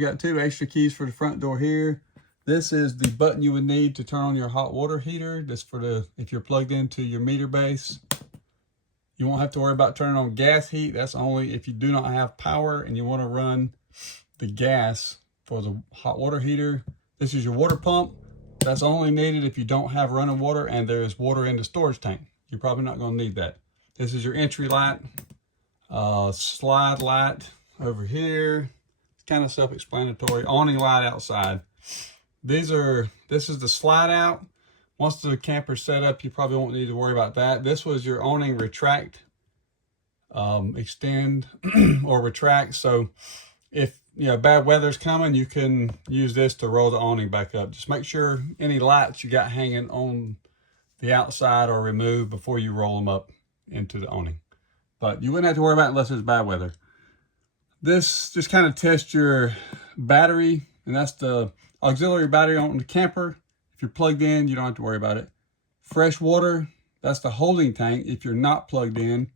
we got 2 extra keys for the front door here. This is the button you would need to turn on your hot water heater. This for the, if you're plugged into your meter base. You won't have to worry about turning on gas heat. That's only if you do not have power and you want to run the gas for the hot water heater. This is your water pump. That's only needed if you don't have running water and there is water in the storage tank. You're probably not going to need that. This is your entry light, slide light over here. It's kind of self-explanatory. Awning light outside. This is the slide out. Once the camper's set up, you probably won't need to worry about that. This was your awning retract, extend or retract. So if bad weather's coming, you can use this to roll the awning back up. Just make sure any lights you got hanging on the outside are removed before you roll them up into the awning. But you wouldn't have to worry about it unless it's bad weather. This just kind of tests your battery, and that's the auxiliary battery on the camper. If you're plugged in, you don't have to worry about it. Fresh water, that's the holding tank if you're not plugged in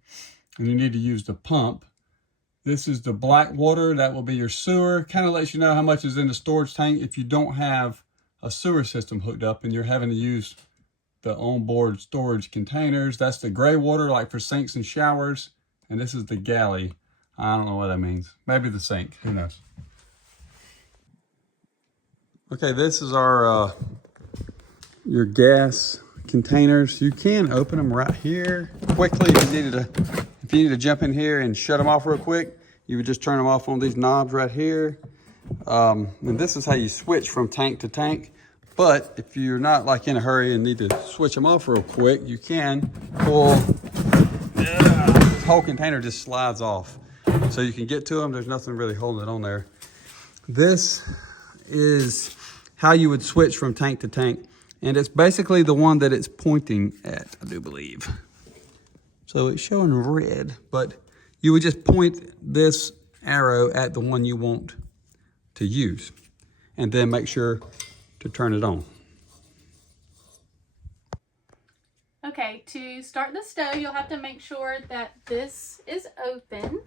and you need to use the pump. This is the black water, that will be your sewer. Kind of lets you know how much is in the storage tank if you don't have a sewer system hooked up and you're having to use the onboard storage containers. That's the gray water, like for sinks and showers. And this is the galley. I don't know what that means. Maybe the sink, who knows? Okay, this is our your gas containers. You can open them right here quickly. If you needed to jump in here and shut them off real quick, you would just turn them off on these knobs right here. And this is how you switch from tank to tank. But if you're not like in a hurry and need to switch them off real quick, you can pull. This whole container just slides off, so you can get to them. There's nothing really holding it on there. This is how you would switch from tank to tank. And it's basically the one that it's pointing at, I do believe. So it's showing red, but you would just point this arrow at the one you want to use. And then make sure to turn it on. Okay, to start the stove, you'll have to make sure that this is open.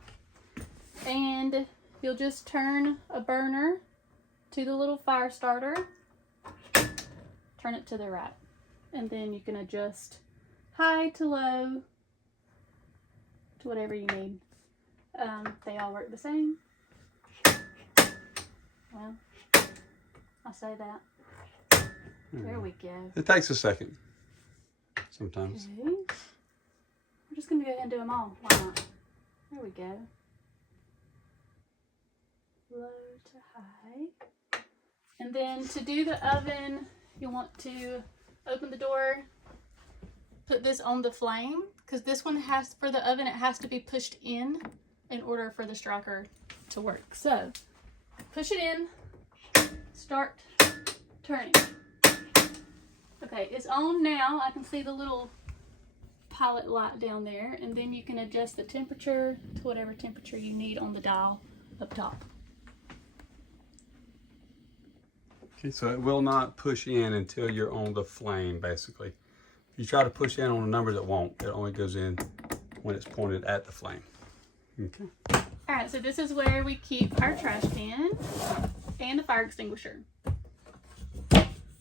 And you'll just turn a burner to the little fire starter. Turn it to the right, and then you can adjust high to low to whatever you need. They all work the same. Well, I'll say that. There we go. It takes a second sometimes. Okay. We're just going to go ahead and do them all. Why not? There we go. Low to high. And then to do the oven, you want to open the door, put this on the flame, because this one has, for the oven, it has to be pushed in order for the striker to work. So, push it in, start turning. Okay, it's on now. I can see the little pilot light down there, and then you can adjust the temperature to whatever temperature you need on the dial up top. Okay, so it will not push in until you're on the flame, basically. If you try to push in on a number, that won't. It only goes in when it's pointed at the flame. Okay. All right, so this is where we keep our trash can and the fire extinguisher.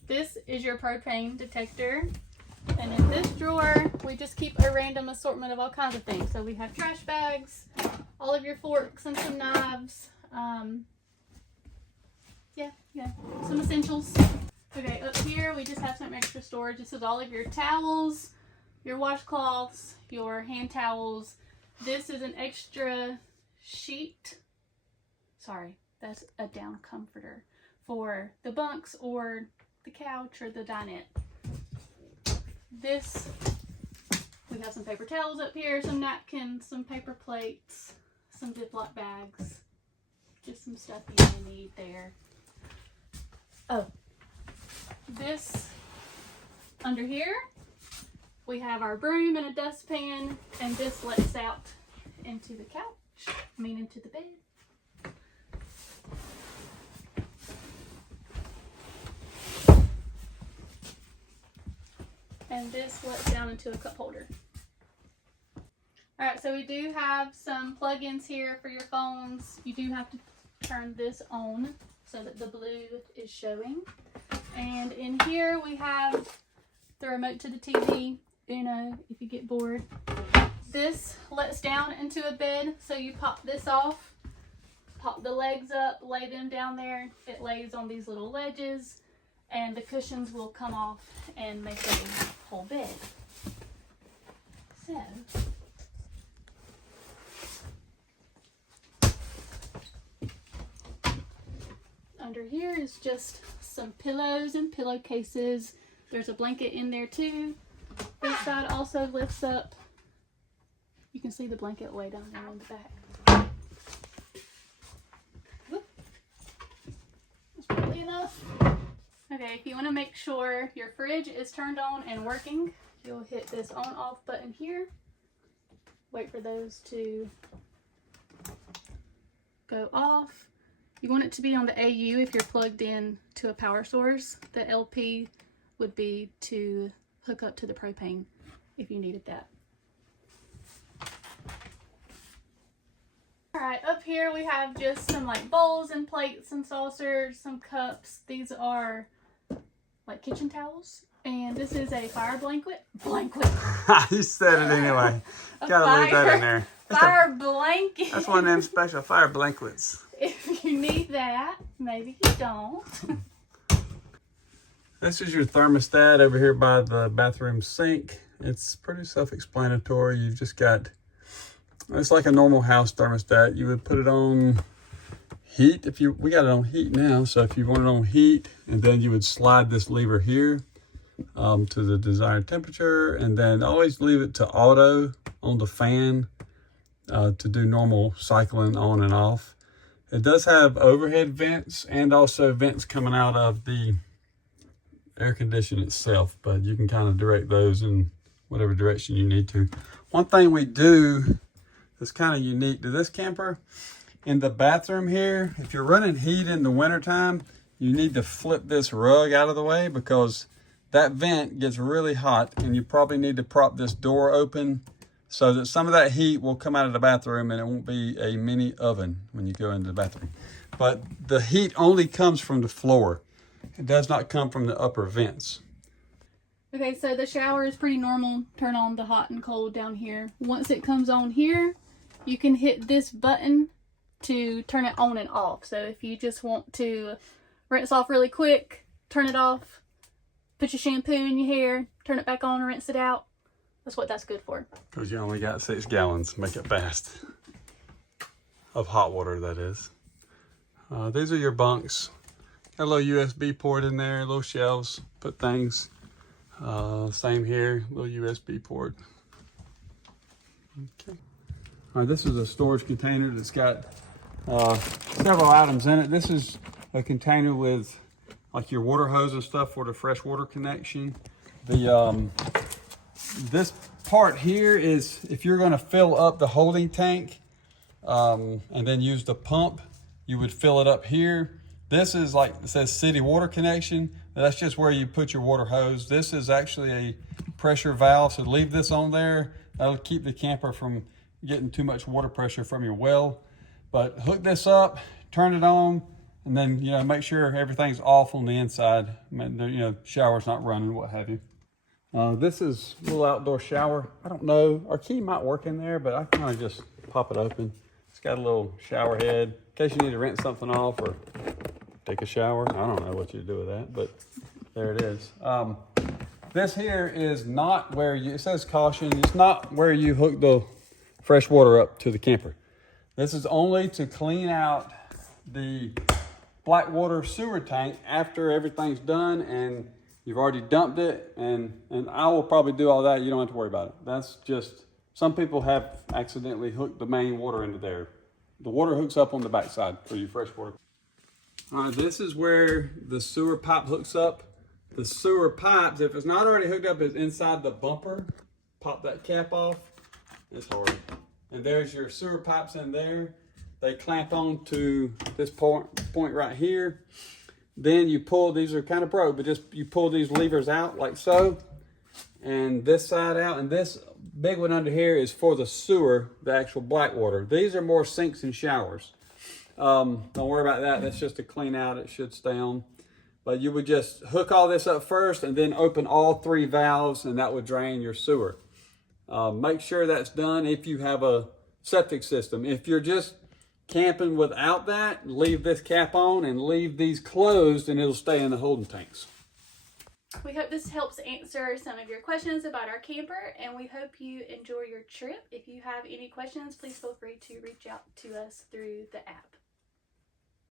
This is your propane detector. And in this drawer, we just keep a random assortment of all kinds of things. So we have trash bags, all of your forks and some knives. Yeah, some essentials. Okay, up here we just have some extra storage. This is all of your towels, your washcloths, your hand towels. This is an extra sheet. Sorry, that's a down comforter for the bunks or the couch or the dinette. This, we have some paper towels up here, some napkins, some paper plates, some Ziploc bags, just some stuff you may need there. Oh, this under here, we have our broom and a dustpan, and this lets out into the couch, into the bed. And this lets down into a cup holder. Alright, so we do have some plug-ins here for your phones. You do have to turn this on so that the blue is showing. And in here we have the remote to the TV, you know, if you get bored. This lets down into a bed, so you pop this off, pop the legs up, lay them down there. It lays on these little ledges, and the cushions will come off and make a whole bed. So, under here is just some pillows and pillowcases. There's a blanket in there too. This side also lifts up. You can see the blanket way down there on the back. Whoop. That's probably enough. Okay, if you want to make sure your fridge is turned on and working, you'll hit this on-off button here. Wait for those to go off. You want it to be on the AU if you're plugged in to a power source. The LP would be to hook up to the propane if you needed that. Alright, up here we have just some like bowls and plates and saucers, some cups. These are like kitchen towels. And this is a fire blanket. You said it anyway. Gotta leave that in there. Fire blanket. That's one of them special fire blankets. If you need that, maybe you don't. This is your thermostat over here by the bathroom sink. It's pretty self-explanatory. You've just got, it's like a normal house thermostat. You would put it on heat we got it on heat now. So if you want it on heat, and then you would slide this lever here to the desired temperature, and then always leave it to auto on the fan to do normal cycling on and off. It does have overhead vents and also vents coming out of the air conditioner itself, but you can kind of direct those in whatever direction you need to. One thing we do that's kind of unique to this camper, in the bathroom here, if you're running heat in the wintertime, you need to flip this rug out of the way because that vent gets really hot, and you probably need to prop this door open so that some of that heat will come out of the bathroom and it won't be a mini oven when you go into the bathroom. But the heat only comes from the floor. It does not come from the upper vents. Okay, so the shower is pretty normal. Turn on the hot and cold down here. Once it comes on here, you can hit this button to turn it on and off. So if you just want to rinse off really quick, turn it off, put your shampoo in your hair, turn it back on, rinse it out. That's what that's good for. Because you only got 6 gallons. Make it fast. Of hot water, that is. These are your bunks. Got a little USB port in there, little shelves, put things. Same here, little USB port. Okay. All right, this is a storage container that's got several items in it. This is a container with like your water hose and stuff for the fresh water connection. This part here is if you're going to fill up the holding tank and then use the pump, you would fill it up here. This is like, it says city water connection. That's just where you put your water hose. This is actually a pressure valve, so leave this on there. That'll keep the camper from getting too much water pressure from your well. But hook this up, turn it on, and then, you know, make sure everything's off on the inside. You know, shower's not running, what have you. This is a little outdoor shower. I don't know, our key might work in there, but I kind of just pop it open. It's got a little shower head in case you need to rinse something off or take a shower. I don't know what you do with that, but there it is. This here is not where you, it says caution, it's not where you hook the fresh water up to the camper. This is only to clean out the black water sewer tank after everything's done and you've already dumped it, and I will probably do all that. You don't have to worry about it. That's just, some people have accidentally hooked the main water into there. The water hooks up on the backside for your fresh water. All right, this is where the sewer pipe hooks up. The sewer pipes, if it's not already hooked up, is inside the bumper. Pop that cap off. It's hard. And there's your sewer pipes in there. They clamp on to this point right here. Then you pull, these are kind of broke, but just you pull these levers out like so. And this side out, and this big one under here is for the sewer, the actual black water. These are more sinks and showers. Don't worry about that. That's just a clean out. It should stay on. But you would just hook all this up first and then open all 3 valves, and that would drain your sewer. Make sure that's done if you have a septic system. If you're just camping without that, leave this cap on and leave these closed, and it'll stay in the holding tanks. We hope this helps answer some of your questions about our camper, and we hope you enjoy your trip. If you have any questions, please feel free to reach out to us through the app.